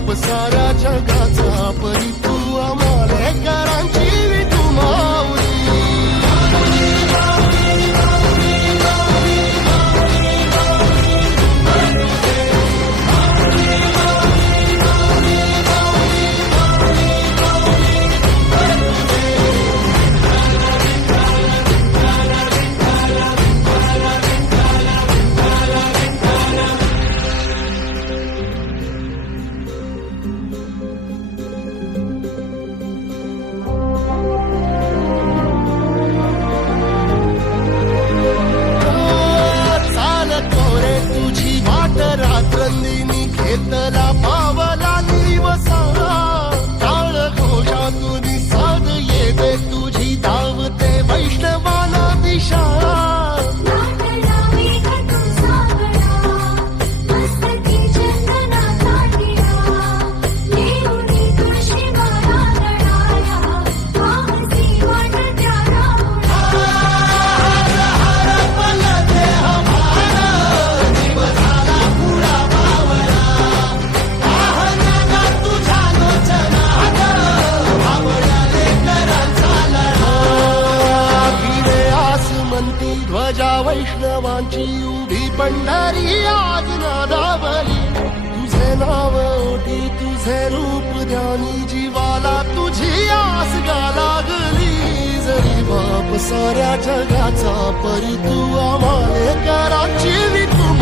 बाप साऱ्या जगाचा, परी तू आम्हाला करांची तू माऊली. रात्रंदिनी घेतला पावला दिवसा, काळ घोषातून साध येते तुझी धावते वैष्णवाला दिशा. ध्वजा वैष्णवांची उभी पंढरी आज नादावली. तुझे नाव ओटी तुझे रूप ध्यानी, जीवाला तुझी आस गा लागली. जरी बाप साऱ्या जगाचा, परी तू आम्हाला करांची तू